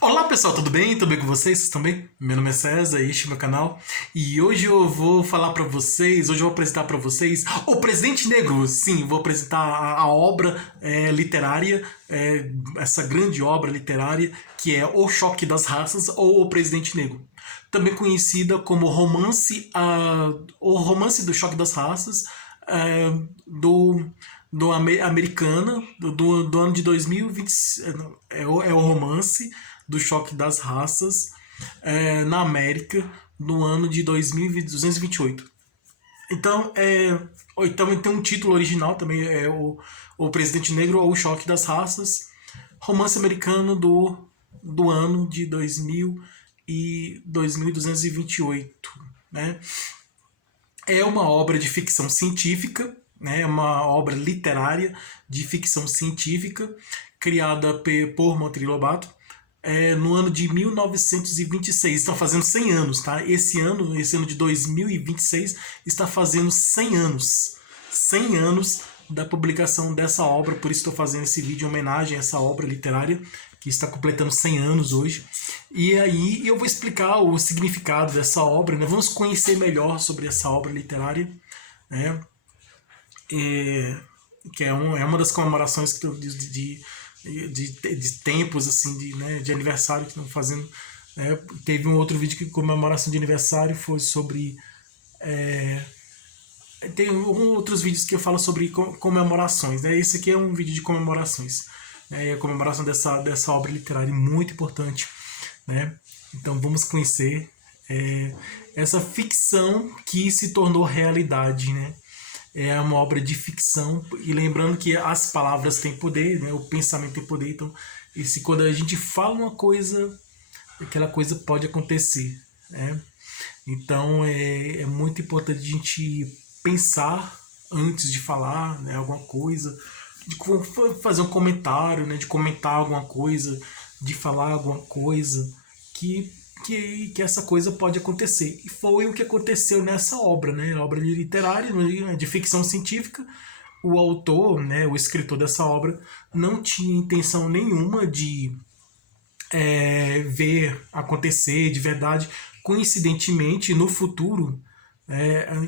Olá pessoal, tudo bem? Tudo bem com vocês? Vocês estão bem? Meu nome é César, este é meu canal e hoje eu vou falar pra vocês, hoje eu vou apresentar pra vocês O Presidente Negro. Sim, vou apresentar a obra literária, essa grande obra literária que é O Choque das Raças ou O Presidente Negro. Também conhecida como O Romance do Choque das Raças, do americana, do ano de 2020, é o romance do Choque das Raças na América no ano de 2228. Então, também tem um título original, também é o Presidente Negro ou o Choque das Raças, romance americano do ano de 2228. Né? É uma obra de ficção científica, né? É uma obra literária de ficção científica criada por Monteiro Lobato no ano de 1926. Está fazendo 100 anos, tá? Esse ano de 2026, está fazendo 100 anos. 100 anos da publicação dessa obra, por isso estou fazendo esse vídeo em homenagem a essa obra literária, que está completando 100 anos hoje. E aí eu vou explicar o significado dessa obra, né? Vamos conhecer melhor sobre essa obra literária, né? Que é uma das comemorações de tempos assim de aniversário que estão fazendo, né? Teve um outro vídeo que comemoração de aniversário foi sobre tem outros vídeos que eu falo sobre comemorações, né? Esse aqui é um vídeo de comemorações, né? A comemoração dessa obra literária muito importante, né? Então vamos conhecer essa ficção que se tornou realidade, né? É uma obra de ficção, e lembrando que as palavras têm poder, né? O pensamento tem poder, então quando a gente fala uma coisa, aquela coisa pode acontecer, né? Então é muito importante a gente pensar antes de falar, né, alguma coisa, de fazer um comentário, né, de comentar alguma coisa, de falar alguma coisa que essa coisa pode acontecer. E foi o que aconteceu nessa obra, né? Obra literária, de ficção científica. O autor, né, o escritor dessa obra, não tinha intenção nenhuma de ver acontecer de verdade. Coincidentemente, no futuro,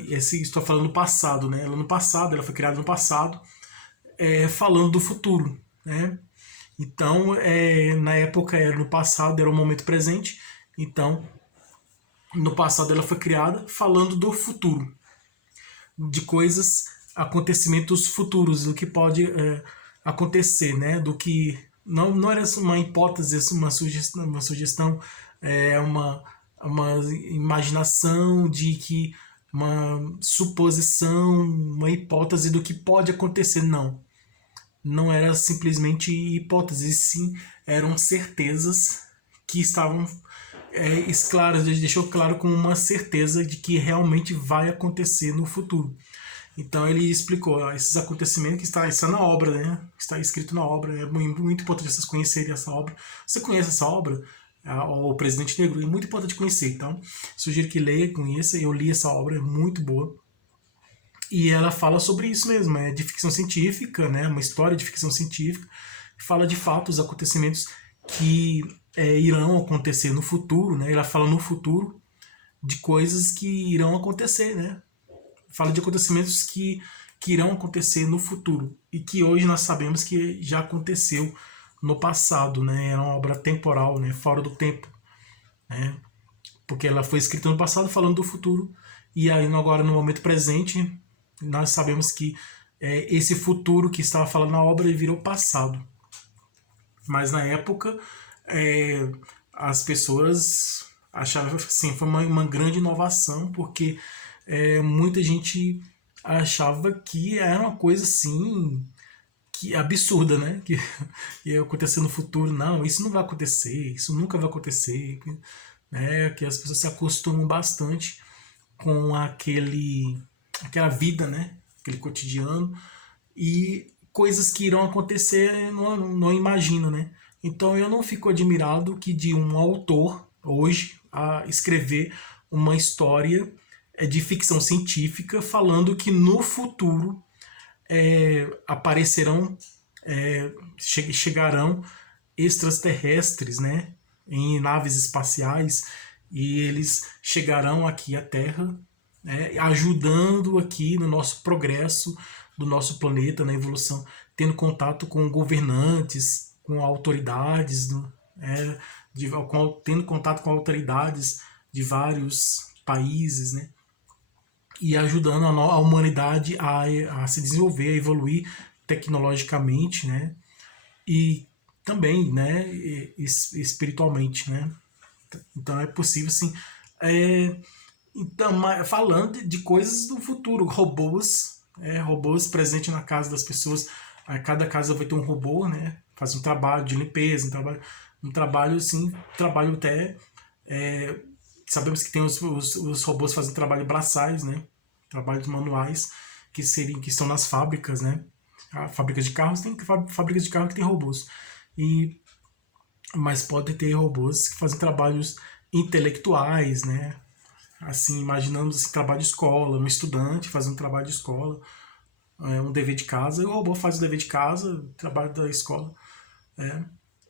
estou falando no passado, né? Ela foi criada no passado, falando do futuro, né? Então, na época era no passado, era o momento presente. Então, no passado ela foi criada falando do futuro, de coisas, acontecimentos futuros, do que pode acontecer, né? Do que não era uma hipótese, uma sugestão, uma imaginação de que uma suposição, uma hipótese do que pode acontecer, não era simplesmente hipóteses, sim, eram certezas que estavam claras, deixou claro com uma certeza de que realmente vai acontecer no futuro. Então ele explicou esses acontecimentos que está na obra, né? Está escrito na obra. É muito importante vocês conhecerem essa obra. Você conhece essa obra? O Presidente Negro? É muito importante conhecer. Então, sugiro que leia, conheça. Eu li essa obra, é muito boa. E ela fala sobre isso mesmo, é de ficção científica, né? Uma história de ficção científica. Fala de fatos, acontecimentos que irão acontecer no futuro, né? Ela fala no futuro de coisas que irão acontecer, né? Fala de acontecimentos que irão acontecer no futuro e que hoje nós sabemos que já aconteceu no passado, né? Era uma obra temporal, né? Fora do tempo, né? Porque ela foi escrita no passado falando do futuro e aí agora no momento presente nós sabemos que esse futuro que estava falando na obra virou passado. Mas na época as pessoas achavam assim, foi uma grande inovação, porque muita gente achava que era uma coisa assim que absurda, né? Que ia acontecer no futuro. Não, isso não vai acontecer, isso nunca vai acontecer, né? Que as pessoas se acostumam bastante com aquela vida, né? Aquele cotidiano, e coisas que irão acontecer não imagino, né? Então eu não fico admirado que de um autor hoje a escrever uma história de ficção científica falando que no futuro aparecerão, chegarão extraterrestres, né, em naves espaciais, e eles chegarão aqui à Terra, né, ajudando aqui no nosso progresso do nosso planeta, na evolução, tendo contato com governantes, com autoridades, é, tendo contato com autoridades de vários países, né, e ajudando a humanidade a se desenvolver, a evoluir tecnologicamente, né, e também, né, espiritualmente, né. Então é possível, sim. É, então, falando de coisas do futuro, robôs, robôs presentes na casa das pessoas. A cada casa vai ter um robô, né? Faz um trabalho de limpeza, um trabalho assim, trabalho até. é, Sabemos que tem os robôs fazendo trabalho braçais, né? Trabalhos manuais que estão nas fábricas, né? Fábricas de carros tem fábricas de carro que tem robôs. E mas pode ter robôs que fazem trabalhos intelectuais, né? Assim, imaginando esse trabalho de escola, um estudante fazendo trabalho de escola, um dever de casa, e o robô faz o dever de casa, o trabalho da escola. É.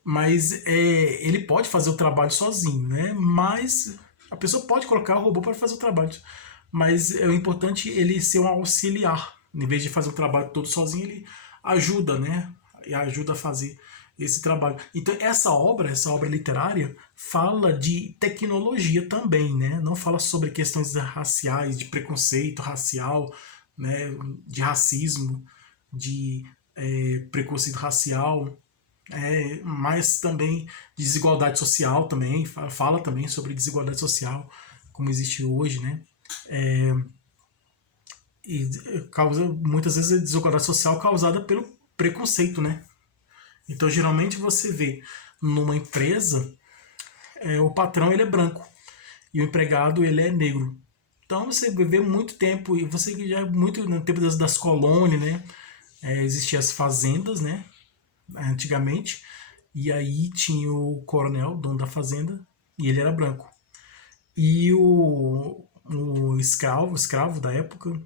Mas ele pode fazer o trabalho sozinho, né? Mas a pessoa pode colocar o robô para fazer o trabalho. Mas é importante ele ser um auxiliar. Em vez de fazer o trabalho todo sozinho, ele ajuda, né? E ajuda a fazer esse trabalho. Então essa obra literária, fala de tecnologia também, né? Não fala sobre questões raciais, de preconceito racial, né? De racismo, de preconceito racial, mas também de desigualdade social também, fala também sobre desigualdade social, como existe hoje, né? E causa muitas vezes a desigualdade social causada pelo preconceito, né? Então geralmente você vê numa empresa, o patrão ele é branco e o empregado ele é negro. Então você vê muito tempo, e você já muito no tempo das colônias, né? Existiam as fazendas, né? Antigamente, e aí tinha o coronel, dono da fazenda, e ele era branco. E o escravo da época,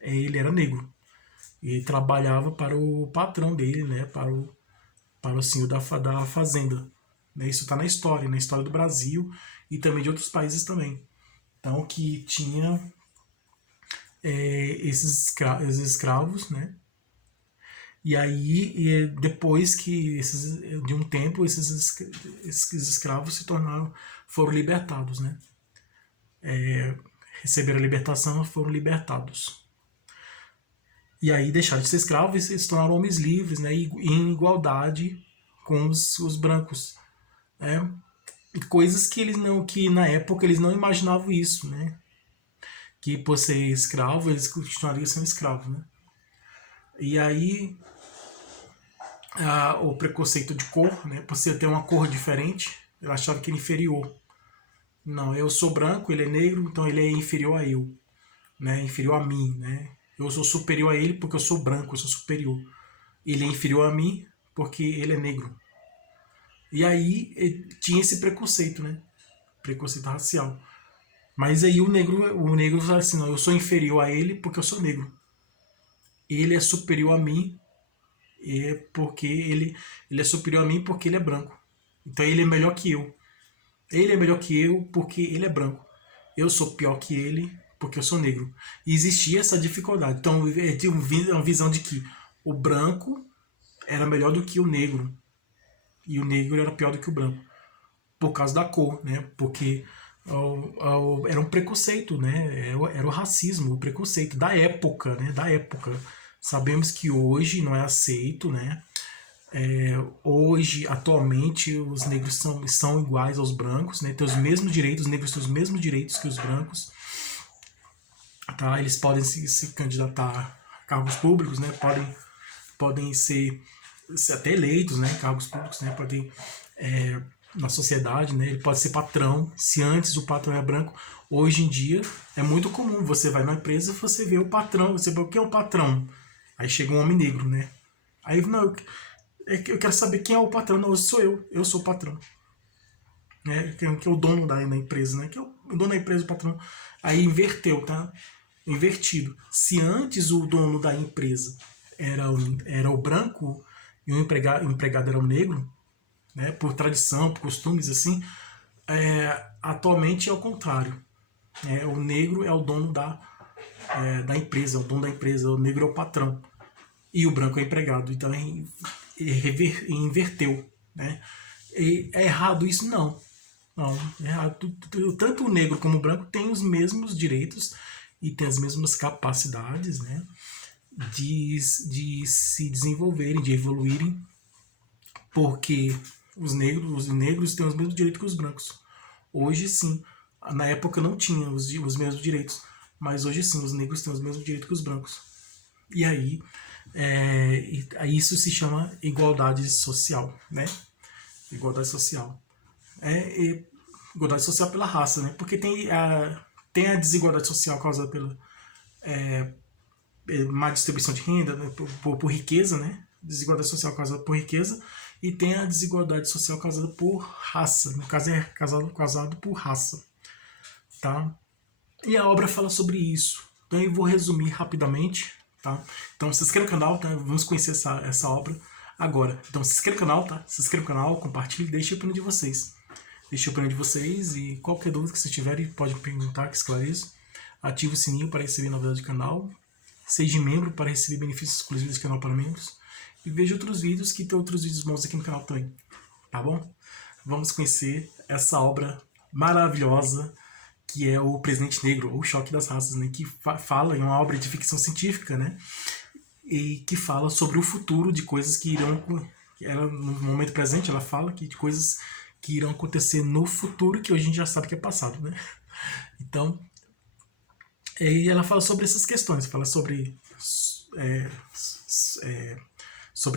ele era negro. E ele trabalhava para o patrão dele, né? Para o senhor da fazenda. Né? Isso está na história do Brasil e também de outros países também. Então, que tinha esses escravos, né? E aí, depois que de um tempo, esses escravos foram libertados, né? Receberam a libertação, foram libertados. E aí deixaram de ser escravos e se tornaram homens livres, né? E em igualdade com os brancos, né? E coisas que na época eles não imaginavam isso, né? Que por ser escravo, eles continuariam sendo escravos, né? E aí o preconceito de cor, né? Por você ter uma cor diferente, eu achava que ele é inferior. Não, eu sou branco, ele é negro, então ele é inferior a eu, né? Inferior a mim, né? Eu sou superior a ele porque eu sou branco, eu sou superior. Ele é inferior a mim porque ele é negro. E aí tinha esse preconceito, né? Preconceito racial. Mas aí o negro fala assim, não, eu sou inferior a ele porque eu sou negro. Ele é superior a mim porque ele é superior a mim porque ele é branco. Então ele é melhor que eu. Ele é melhor que eu porque ele é branco. Eu sou pior que ele porque eu sou negro. E existia essa dificuldade. Então tinha uma visão de que o branco era melhor do que o negro. E o negro era pior do que o branco. Por causa da cor, né? Porque era um preconceito, né? Era o racismo, o preconceito da época, né? Da época. Sabemos que hoje não é aceito, né? Hoje, atualmente, os negros são iguais aos brancos, né? Tem os mesmos direitos, os negros têm os mesmos direitos que os brancos, tá? Eles podem se candidatar a cargos públicos, né? Podem ser até eleitos, né? Cargos públicos, né? Podem na sociedade, né? Ele pode ser patrão. Se antes o patrão é branco, hoje em dia é muito comum. Você vai na empresa, você vê o patrão, você vê o que é o patrão. Aí chega um homem negro, né? Aí não, eu quero saber quem é o patrão. Não, sou eu sou o patrão. Né? Que é o dono da empresa, né? Que é o dono da empresa, o patrão. Aí inverteu, tá? Invertido. Se antes o dono da empresa era o branco e o empregado era o negro, né, por tradição, por costumes, assim. Atualmente é o contrário. O negro é o dono da empresa, é o dono da empresa, o negro é o patrão. E o branco é o empregado. Então inverteu. Né? E é errado isso? Não. Não, é errado. Tanto o negro como o branco têm os mesmos direitos e têm as mesmas capacidades, né, de se desenvolverem, de evoluírem, porque os negros têm os mesmos direitos que os brancos. Hoje sim, na época não tinha os mesmos direitos, mas hoje sim, os negros têm os mesmos direitos que os brancos. E aí, isso se chama igualdade social, né? Igualdade social. Igualdade social pela raça, né? Porque tem a desigualdade social causada pela má distribuição de renda, né? por riqueza, né? Desigualdade social causada por riqueza, e tem a desigualdade social causada por raça. No caso é causado por raça, tá? E a obra fala sobre isso. Então eu vou resumir rapidamente, tá? Então se inscreva no canal, tá? Vamos conhecer essa obra agora. Então se inscreva no canal, tá? Se inscreva no canal, compartilhe, deixe a opinião de vocês. Deixe a opinião de vocês e qualquer dúvida que vocês tiverem, pode perguntar que esclareço. Ative o sininho para receber novidades do canal. Seja membro para receber benefícios exclusivos do canal para membros. E veja outros vídeos, que tem outros vídeos bons aqui no canal também. Tá bom? Vamos conhecer essa obra maravilhosa que é O Presidente Negro, ou O Choque das Raças, né? Que fala em uma obra de ficção científica, né? E que fala sobre o futuro de coisas que irão... Ela, no momento presente, ela fala que de coisas que irão acontecer no futuro, que hoje a gente já sabe que é passado, né? Então, e ela fala sobre essas questões, fala sobre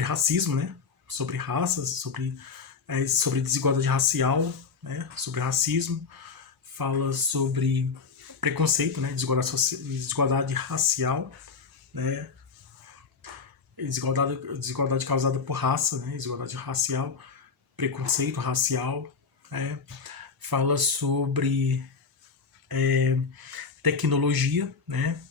racismo, né? Sobre raças, sobre desigualdade racial, né? Sobre racismo, fala sobre preconceito, né? Desigualdade racial, né? Desigualdade causada por raça, né? Desigualdade racial, preconceito racial, né? Fala sobre tecnologia, né?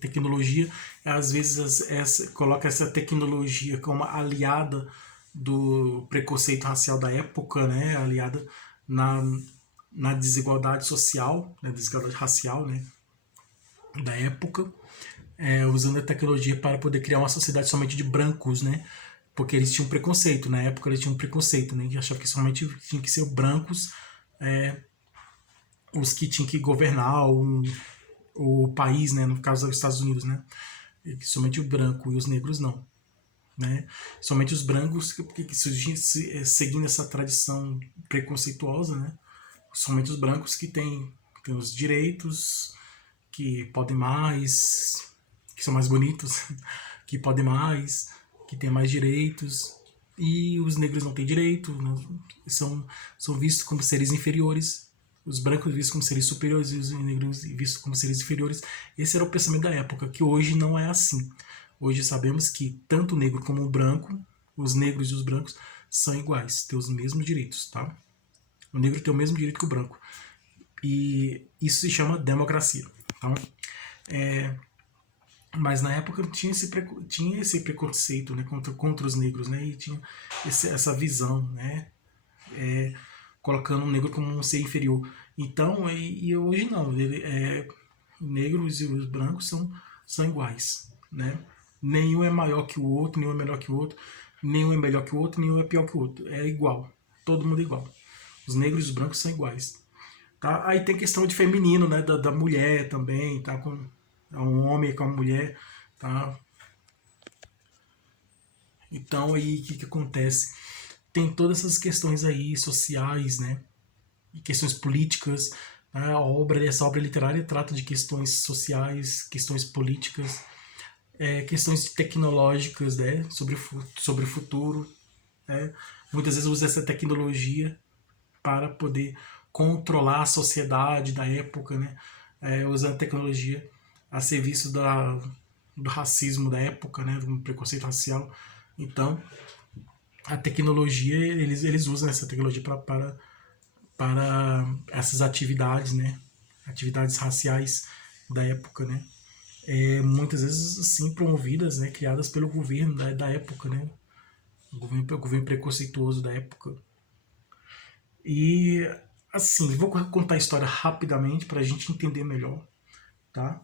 Tecnologia, às vezes coloca essa tecnologia como aliada do preconceito racial da época, né? Aliada na desigualdade social, na desigualdade racial, né? Da época, usando a tecnologia para poder criar uma sociedade somente de brancos, né? Porque eles tinham preconceito, na época eles tinham preconceito, né? E achavam que somente tinha que ser brancos os que tinham que governar o país, né? No caso dos Estados Unidos, né? Somente o branco e os negros não, né? Somente os brancos, seguindo essa tradição preconceituosa, né? Somente os brancos que têm os direitos, que podem mais, que são mais bonitos, que podem mais, que têm mais direitos, e os negros não têm direito, são vistos como seres inferiores, os brancos vistos como seres superiores e os negros vistos como seres inferiores. Esse era o pensamento da época, que hoje não é assim. Hoje sabemos que tanto o negro como o branco, os negros e os brancos, são iguais, têm os mesmos direitos, tá? O negro tem o mesmo direito que o branco. E isso se chama democracia. Então, mas na época tinha esse preconceito, né, contra os negros, né, e tinha essa visão, né, colocando o negro como um ser inferior. Então, e hoje não, negros e os brancos são iguais, né? Nenhum é maior que o outro, nenhum é melhor que o outro, nenhum é melhor que o outro, nenhum é pior que o outro. É igual, todo mundo é igual. Os negros e os brancos são iguais. Tá? Aí tem questão de feminino, né, da mulher também, tá? Com um homem com uma mulher, tá? Então aí o que acontece? Tem todas essas questões aí sociais, né? E questões políticas. Né? Essa obra literária trata de questões sociais, questões políticas, questões tecnológicas, né? Sobre o futuro. Né? Muitas vezes usa essa tecnologia para poder controlar a sociedade da época, né? Usando a tecnologia a serviço do racismo da época, né? Do preconceito racial. Então, a tecnologia, eles usam essa tecnologia para essas atividades, né? Atividades raciais da época, né? Muitas vezes assim promovidas, né? Criadas pelo governo da época, né? o governo preconceituoso da época. E assim, vou contar a história rapidamente para a gente entender melhor, tá?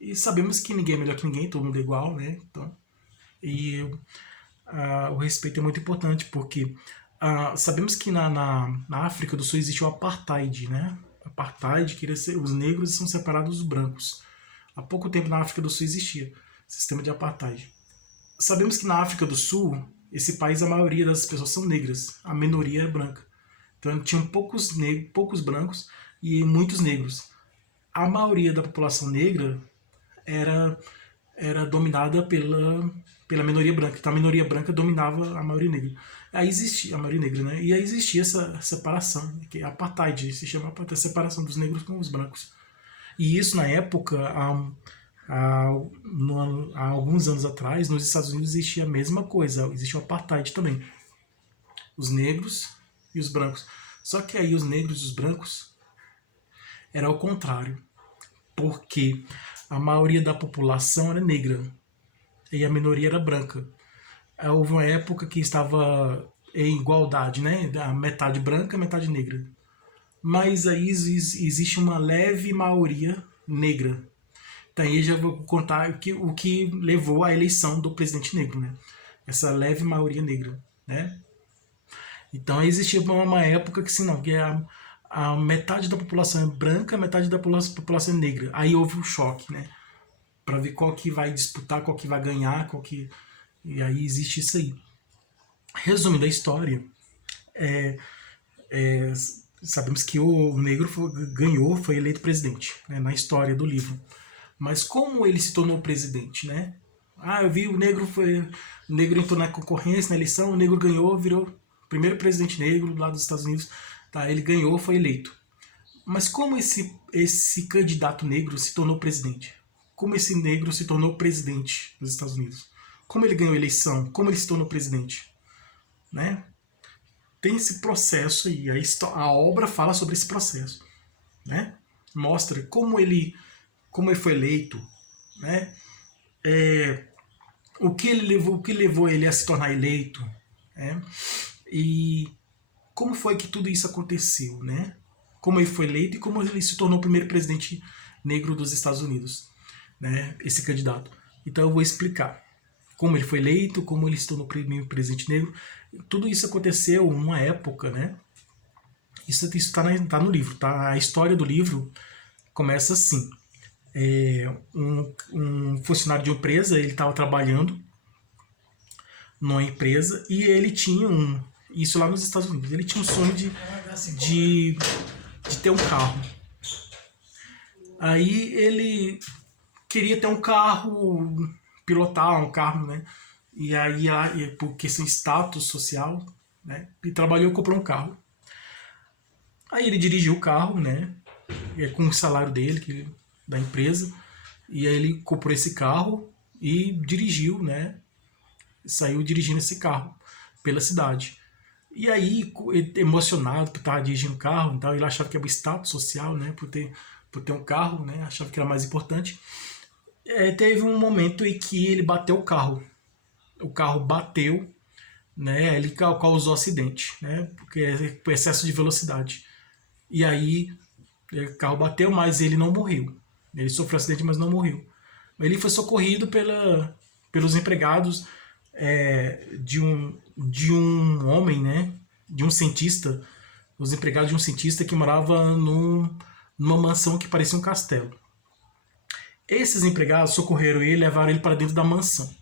E sabemos que ninguém é melhor que ninguém, todo mundo é igual, né? Então, e o respeito é muito importante, porque sabemos que na África do Sul existe o apartheid, né? Apartheid, queria ser, os negros são separados dos brancos. Há pouco tempo na África do Sul existia sistema de apartheid. Sabemos que na África do Sul, esse país, a maioria das pessoas são negras, a minoria é branca. Então tinham poucos brancos e muitos negros. A maioria da população negra era, era dominada pela minoria branca. Então a minoria branca dominava a maioria negra. Aí existia a maioria negra, né? E aí existia essa separação, que é apartheid, se chama apartheid, separação dos negros com os brancos. E isso na época, há alguns anos atrás, nos Estados Unidos existia a mesma coisa, existia o apartheid também. Os negros e os brancos. Só que aí os negros e os brancos era ao contrário, porque a maioria da população era negra e a minoria era branca. Houve uma época que estava em igualdade, né? A metade branca, metade negra. Mas aí existe uma leve maioria negra. Então aí já vou contar o que levou à eleição do presidente negro, né? Essa leve maioria negra, né? Então existia uma época que, assim, não, que a metade da população é branca, a metade da população é negra. Aí houve um choque, né? Para ver qual que vai disputar, qual que vai ganhar, qual que... E aí existe isso aí. Resumindo a história, é, sabemos que o negro ganhou, foi eleito presidente, né, na história do livro. Mas como ele se tornou presidente, né? Eu vi o negro entrou na concorrência, na eleição, o negro ganhou, virou primeiro presidente negro lá dos Estados Unidos, tá? Ele ganhou, foi eleito. Mas como esse candidato negro se tornou presidente? Como esse negro se tornou presidente dos Estados Unidos? Como ele ganhou a eleição? Como ele se tornou presidente? Né? Tem esse processo aí, a obra fala sobre esse processo, né? Mostra como ele foi eleito, né? O que levou ele a se tornar eleito, né? E como foi que tudo isso aconteceu, né? Como ele foi eleito e como ele se tornou o primeiro presidente negro dos Estados Unidos, né? Esse candidato. Então eu vou explicar como ele foi eleito, como ele se tornou o primeiro presidente negro. Tudo isso aconteceu numa época, né? Isso tá no livro, tá? A história do livro começa assim. Um funcionário de uma empresa, ele estava trabalhando numa empresa e ele tinha isso lá nos Estados Unidos, ele tinha um sonho de ter um carro. Aí ele queria ter um carro, pilotar um carro, né? E aí, por questão de status social, né? Ele trabalhou e comprou um carro. Aí ele dirigiu o carro, né? Com o salário dele, da empresa. E aí ele comprou esse carro e dirigiu, né? Saiu dirigindo esse carro pela cidade. E aí, emocionado por estar dirigindo o carro, então, ele achava que era o status social, né? Por ter um carro, né? Achava que era mais importante. Teve um momento em que ele bateu o carro. O carro bateu, né? Ele causou acidente, né? Porque por excesso de velocidade. E aí o carro bateu, mas ele não morreu. Ele sofreu um acidente, mas não morreu. Ele foi socorrido pelos empregados de um homem, né? De um cientista, os empregados de um cientista que morava numa mansão que parecia um castelo. Esses empregados socorreram ele e levaram ele para dentro da mansão.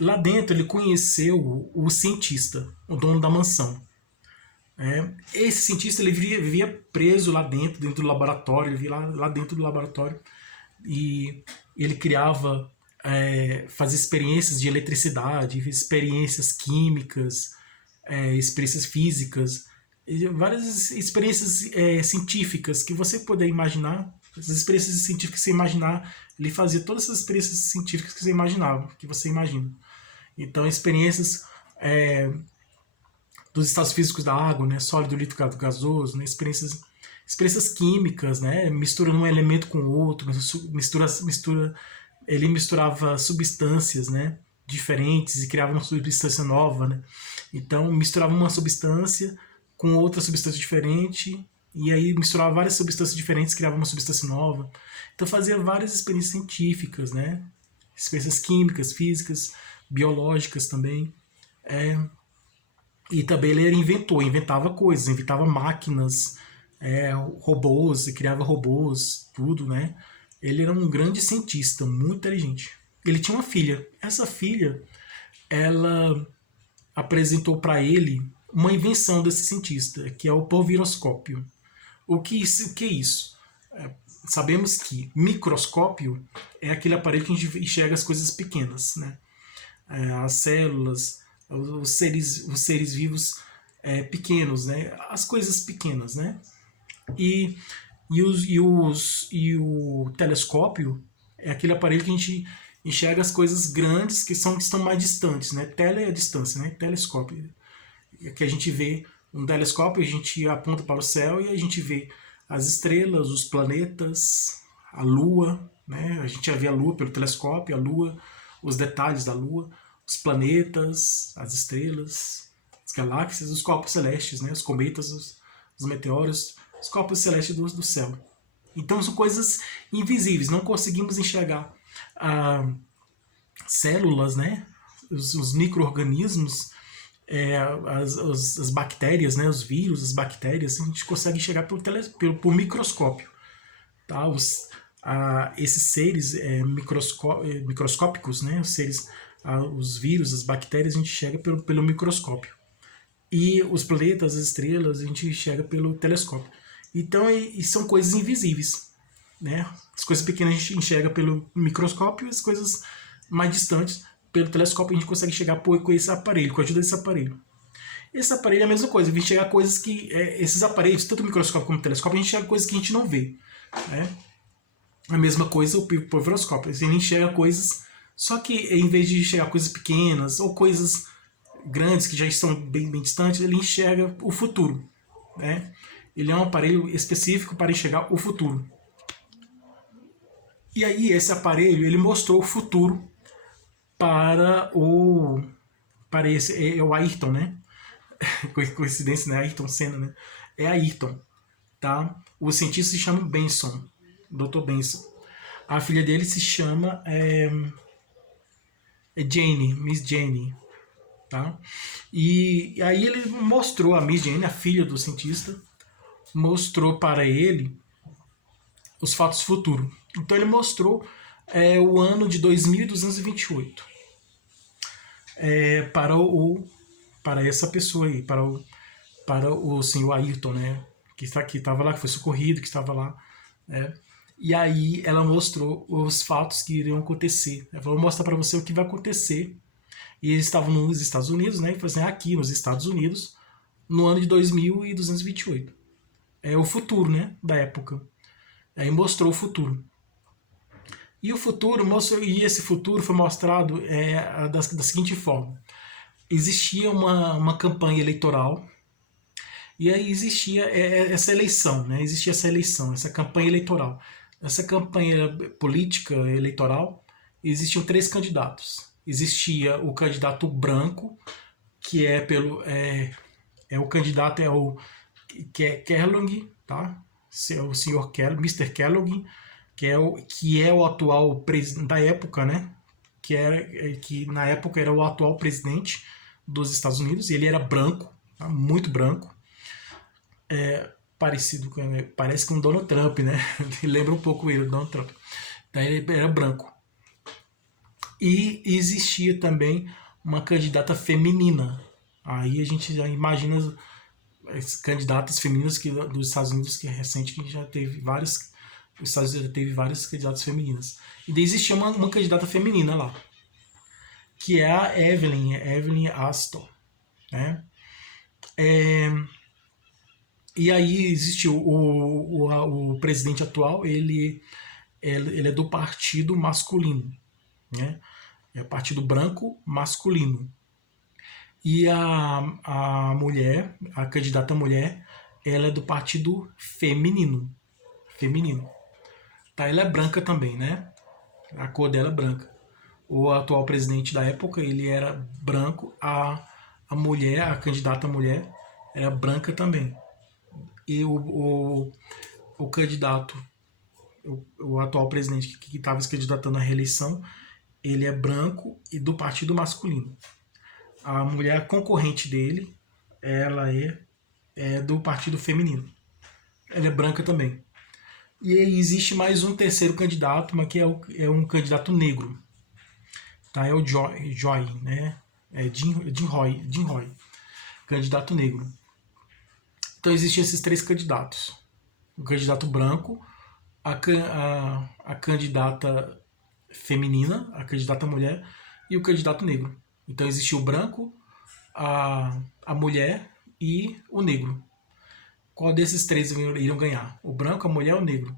Lá dentro ele conheceu o cientista, o dono da mansão. Esse cientista ele vivia preso lá dentro do laboratório, ele vivia lá dentro do laboratório e ele criava, fazia experiências de eletricidade, experiências químicas, experiências físicas, várias experiências científicas que você puder imaginar. Essas experiências científicas que você imaginar, ele fazia todas essas experiências científicas que você imaginava, que você imagina. Então, experiências dos estados físicos da água, né, sólido, líquido, gasoso, né, experiências químicas, né, misturando um elemento com outro, ele misturava substâncias, né, diferentes e criava uma substância nova, né? Então misturava uma substância com outra substância diferente e aí misturava várias substâncias diferentes, criava uma substância nova. Então fazia várias experiências científicas, né? Experiências químicas, físicas, biológicas também. E também ele era inventor, inventava coisas, inventava máquinas, robôs, criava robôs, tudo, né? Ele era um grande cientista, muito inteligente. Ele tinha uma filha. Essa filha, ela apresentou para ele uma invenção desse cientista, que é o polviroscópio. O que é isso? Sabemos que microscópio é aquele aparelho que a gente enxerga as coisas pequenas, né? As células, os seres vivos pequenos, né? As coisas pequenas, né? E, e o telescópio é aquele aparelho que a gente enxerga as coisas grandes que estão mais distantes, né? Tele é a distância, né? Telescópio. Que a gente vê um telescópio, a gente aponta para o céu e a gente vê as estrelas, os planetas, a Lua, né? A gente já vê a Lua pelo telescópio, a Lua, os detalhes da Lua, os planetas, as estrelas, as galáxias, os corpos celestes, né? Os cometas, os meteoros, os corpos celestes do céu. Então são coisas invisíveis, não conseguimos enxergar células, né? Os micro-organismos, as bactérias, né? Os vírus, as bactérias, a gente consegue enxergar por microscópio. Tá? Esses seres microscópicos, né? Os seres, os vírus, as bactérias, a gente enxerga pelo microscópio. E os planetas, as estrelas, a gente enxerga pelo telescópio. Então, e são coisas invisíveis, né? As coisas pequenas a gente enxerga pelo microscópio e as coisas mais distantes pelo telescópio a gente consegue enxergar com esse aparelho, com a ajuda desse aparelho. Esse aparelho é a mesma coisa, a gente enxerga coisas que esses aparelhos, tanto o microscópio como o telescópio, a gente enxerga coisas que a gente não vê, né? A mesma coisa o polviroscópio, ele enxerga coisas, só que em vez de enxergar coisas pequenas ou coisas grandes que já estão bem distantes, ele enxerga o futuro, né? Ele é um aparelho específico para enxergar o futuro. E aí esse aparelho ele mostrou o futuro para o Ayrton, né? Coincidência, né? Ayrton Senna, né? É Ayrton, tá? O cientista se chama Benson, Dr. Benson. A filha dele se chama Jane, Miss Jane, tá? E aí ele mostrou a Miss Jane, a filha do cientista, mostrou para ele os fatos futuros. Então ele mostrou o ano de 2228 para essa pessoa aí, para o senhor Ayrton, né? Que estava lá, que foi socorrido, que estava lá, né? E aí ela mostrou os fatos que iriam acontecer. Ela falou, vou mostrar para você o que vai acontecer. E eles estavam nos Estados Unidos, né? E falou assim, aqui nos Estados Unidos, no ano de 2228. É o futuro, né? Da época. Aí mostrou o futuro. E o futuro mostrou, e esse futuro foi mostrado da seguinte forma: existia uma campanha eleitoral e aí existia essa eleição, né? Existia essa eleição, essa campanha eleitoral. Essa campanha política eleitoral existiam três candidatos. Existia o candidato branco, que o candidato que é Kellogg, tá? O senhor Kellogg, Mr. Kellogg, que é o atual presidente da época, né? Que na época era o atual presidente dos Estados Unidos. Ele era branco, tá? Muito branco, parece com o Donald Trump, né? Lembra um pouco ele, o Donald Trump. Então, ele era branco. E existia também uma candidata feminina. Aí a gente já imagina as candidatas femininas dos Estados Unidos, que é recente, que já teve vários. Os Estados Unidos já teve várias candidatas femininas. E daí existia uma candidata feminina lá, que é a Evelyn Astor, né? E aí existe o presidente atual, ele é do partido masculino, né? É o partido branco masculino. E a mulher, a candidata mulher, ela é do partido feminino. Tá, ela é branca também, né? A cor dela é branca. o atual presidente da época, ele era branco, a mulher, a candidata mulher, era branca também. E o candidato, o atual presidente que estava se candidatando à reeleição, ele é branco e do partido masculino. A mulher concorrente dele, ela é do partido feminino. Ela é branca também. E aí existe mais um terceiro candidato, mas que é um candidato negro. Tá? É o Joy, né? É Jim Roy, candidato negro. Então existem esses três candidatos. O candidato branco, a candidata feminina, a candidata mulher e o candidato negro. Então existiu o branco, a mulher e o negro. Qual desses três iriam ganhar? O branco, a mulher ou o negro?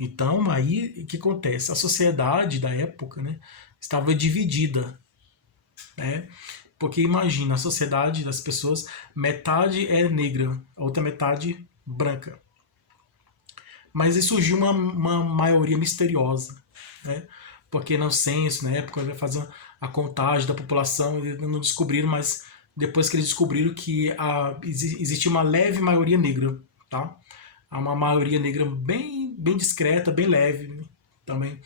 Então, aí o que acontece? A sociedade da época, né, estava dividida. Né? Porque imagina, a sociedade das pessoas, metade é negra, a outra metade branca. Mas aí surgiu uma maioria misteriosa. Né? Porque no censo, na época, fazer a contagem da população, eles não descobriram, mas depois que eles descobriram que existia uma leve maioria negra, tá? Uma maioria negra bem discreta, bem leve também.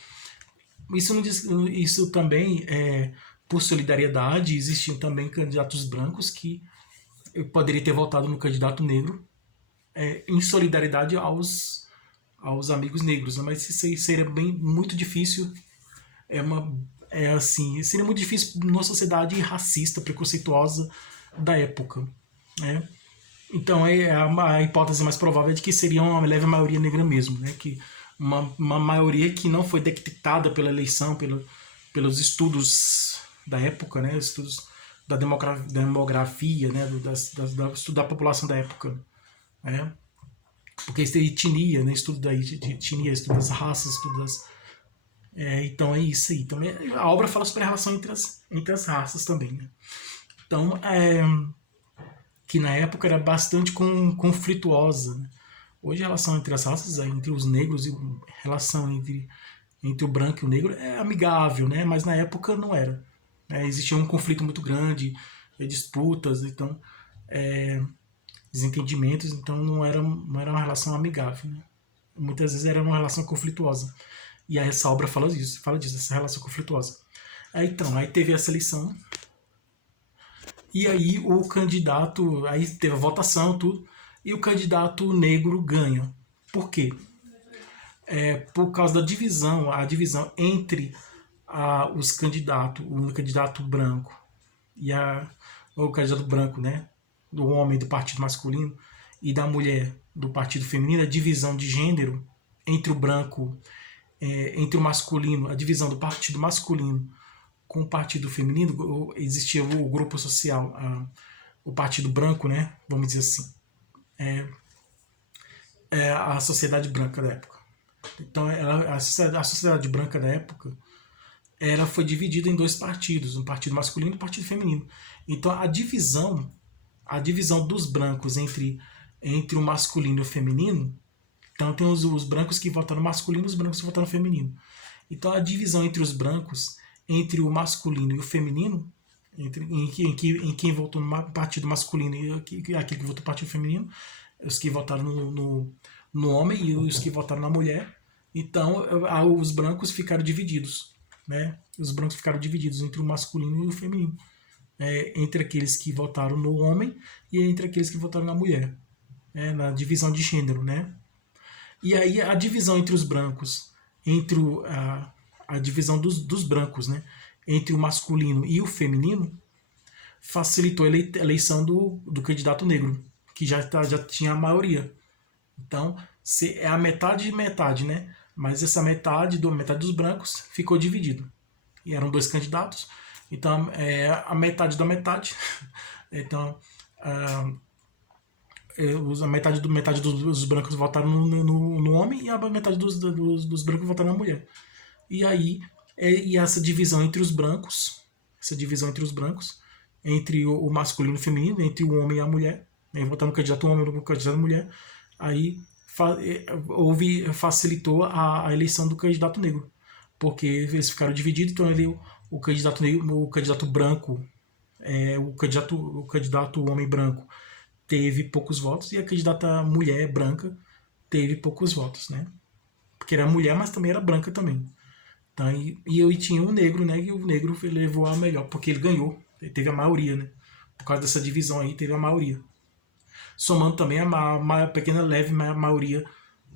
Isso também por solidariedade, existiam também candidatos brancos que eu poderia ter votado no candidato negro em solidariedade aos amigos negros, né? Mas isso aí seria muito difícil. Assim, seria muito difícil numa sociedade racista, preconceituosa da época. Né? Então a hipótese mais provável é de que seria uma leve maioria negra mesmo, né? Que uma maioria que não foi detectada pela eleição, pelos estudos da época, né? Estudos da demografia, né? Estudo da população da época. Né? Porque isso é etnia, né? Estudo da etnia, estudo das raças, estudo das... então é isso aí. Então, a obra fala sobre a relação entre as raças também. Né? Então, que na época era bastante conflituosa. Né? Hoje a relação entre as raças, entre os negros e a relação entre o branco e o negro é amigável, né? Mas na época não era. Existia um conflito muito grande, disputas, então desentendimentos, então não era uma relação amigável. Né? Muitas vezes era uma relação conflituosa. E aí essa obra fala disso, essa relação conflituosa. Aí teve essa eleição. E aí o candidato, aí teve a votação, tudo, e o candidato negro ganha. Por quê? Por causa da divisão, a divisão entre os candidatos, o candidato branco e o candidato branco, né, do homem do partido masculino e da mulher do partido feminino, a divisão de gênero entre o branco, entre o masculino, a divisão do partido masculino com o partido feminino, existia o grupo social, o partido branco, né, vamos dizer assim, a sociedade branca da época. Então, a sociedade branca da época foi dividida em dois partidos, um partido masculino e um partido feminino. Então, a divisão dos brancos entre o masculino e o feminino, então tem os brancos que votam no masculino e os brancos que votam no feminino. Então, a divisão entre os brancos, entre o masculino e o feminino, em quem votou no partido masculino e aquele que votou no partido feminino, os que votaram no homem e os que votaram na mulher. Então, os brancos ficaram divididos. Né? Os brancos ficaram divididos entre o masculino e o feminino. Entre aqueles que votaram no homem e entre aqueles que votaram na mulher. Na divisão de gênero. Né? E aí a divisão entre os brancos, entre a divisão dos brancos, né? Entre o masculino e o feminino, facilitou a eleição do candidato negro, que já tinha a maioria. Então, é a metade e metade, né? Mas essa metade dos brancos ficou dividido. E eram dois candidatos. Então, a metade da metade. Então, a metade dos brancos votaram no homem e a metade dos brancos votaram na mulher. E aí, essa divisão entre os brancos, entre o masculino e o feminino, entre o homem e a mulher, votar no candidato homem ou no candidato mulher, aí facilitou a eleição do candidato negro. porque eles ficaram divididos, então o candidato negro, o candidato branco, o candidato homem branco teve poucos votos e a candidata mulher branca teve poucos votos, né? Porque era mulher, mas também era branca também. Tá? E tinha o negro, né? E o negro levou a melhor, porque ele ganhou. Ele teve a maioria, né? Por causa dessa divisão aí, teve a maioria. Somando também a pequena leve maioria,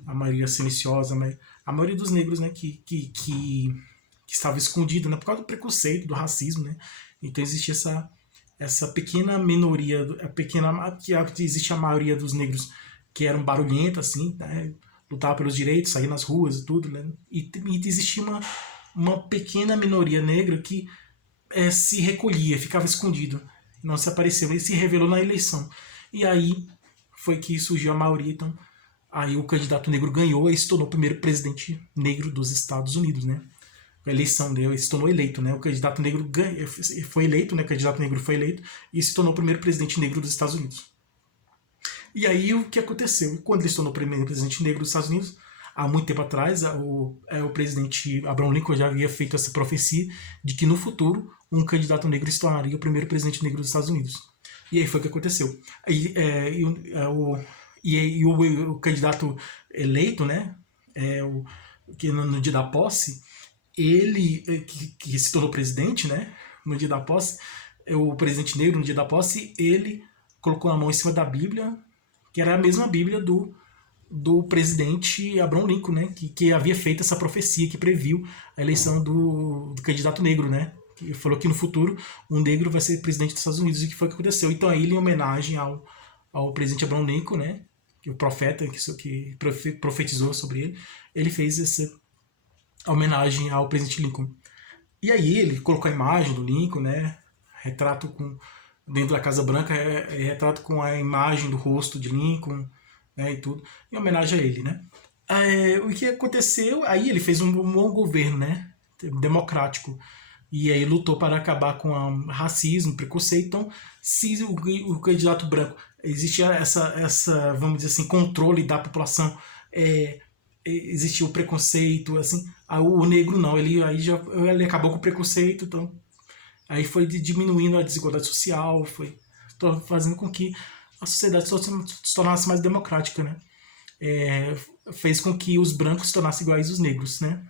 a maioria silenciosa, a maioria dos negros, né? Que estava escondido, né? Por causa do preconceito, do racismo, né? Então existia essa pequena minoria, que existe a maioria dos negros que eram barulhentos, assim, né? Lutava pelos direitos, saía nas ruas e tudo, né? E existia uma pequena minoria negra que se recolhia, ficava escondido, não se apareceu, ele se revelou na eleição. E aí foi que surgiu a maioria, então aí o candidato negro ganhou e se tornou o primeiro presidente negro dos Estados Unidos, né? A eleição dele, se tornou eleito, né? O candidato negro foi eleito, né? O candidato negro foi eleito e se tornou o primeiro presidente negro dos Estados Unidos. E aí o que aconteceu? Quando ele se tornou o primeiro presidente negro dos Estados Unidos, há muito tempo atrás, o presidente Abraham Lincoln já havia feito essa profecia de que no futuro um candidato negro se tornaria o primeiro presidente negro dos Estados Unidos. E aí foi o que aconteceu. O candidato eleito, né, que no dia da posse, ele, que se tornou presidente, né, no dia da posse, o presidente negro, no dia da posse, ele colocou a mão em cima da Bíblia, que era a mesma Bíblia do presidente Abraham Lincoln, né, que havia feito essa profecia, que previu a eleição do candidato negro, né, que falou que no futuro um negro vai ser presidente dos Estados Unidos, e que foi o que aconteceu. Então aí, em homenagem ao presidente Abraham Lincoln, né, que o profeta que profetizou sobre ele fez essa homenagem ao presidente Lincoln. E aí ele colocou a imagem do Lincoln, né, retrato dentro da Casa Branca, retrato com a imagem do rosto de Lincoln, né, e tudo, em homenagem a ele, né. O que aconteceu, aí ele fez um bom governo, né, democrático, e aí lutou para acabar com o racismo, preconceito. Então, se o candidato branco existia essa, vamos dizer assim, controle da população, existia o preconceito, assim, o negro não, ele acabou com o preconceito, então aí foi diminuindo a desigualdade social, foi fazendo com que a sociedade se tornasse mais democrática, né? Fez com que os brancos se tornassem iguais aos negros, né?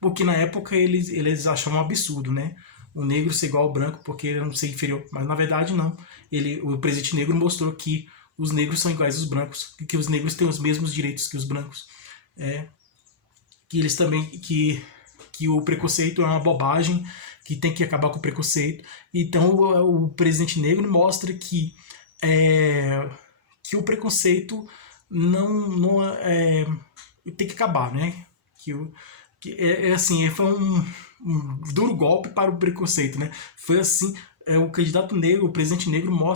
Porque na época eles achavam um absurdo, né? O negro ser igual ao branco porque ele não ser inferior. Mas na verdade não. O presidente negro mostrou que os negros são iguais aos brancos, que os negros têm os mesmos direitos que os brancos. Que eles também. Que o preconceito é uma bobagem, que tem que acabar com o preconceito. Então o presidente negro mostra que o preconceito não tem que acabar, né? Assim, foi um duro golpe para o preconceito, né? Foi assim, o candidato negro, o presidente negro mostra